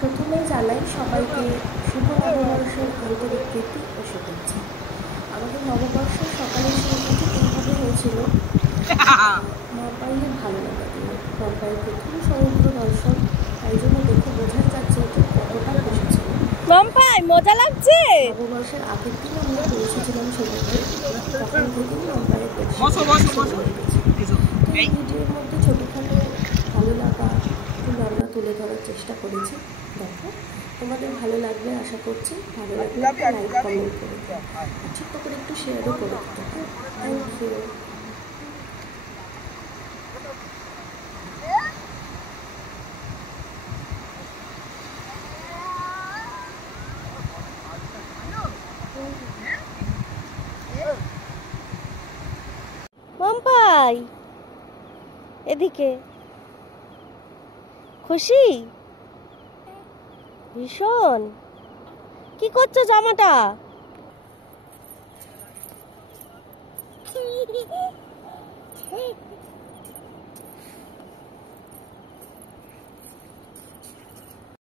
প্রথমেই জানাই সবাইকে শুভ নববর্ষের আন্তরিক প্রীতি ও শুভেচ্ছা। আমাদের নববর্ষের সকালের শুরুটা এইভাবে হয়েছিল মাপাইয়ের ভালো লাগা দিয়ে। মাপাইয়ের প্রথম সমুদ্র দর্শন, তাই জন্য দেখে বোঝাই যাচ্ছে ওটা কতটা খুশি ছিল। মজা লাগছে। নববর্ষের আগের দিন আমরা পৌঁছেছিলাম সমুদ্রে, তখন থেকেই মাপাইয়ের এই ভিডিওর মধ্যে ছোটোখাটো ভালো লাগা আমরা তুলে ধরার চেষ্টা করেছি। দেখো, তোমাদের ভালো লাগবে আশা করছি। ভালো লাগলে একটা লাইক কমেন্ট করে দিও, ছোট্ট করে একটু শেয়ারও করে দিতে। Thank you. মাম্পাই এদিকে, খুশি ভীষণ? কি করছো জামাটা?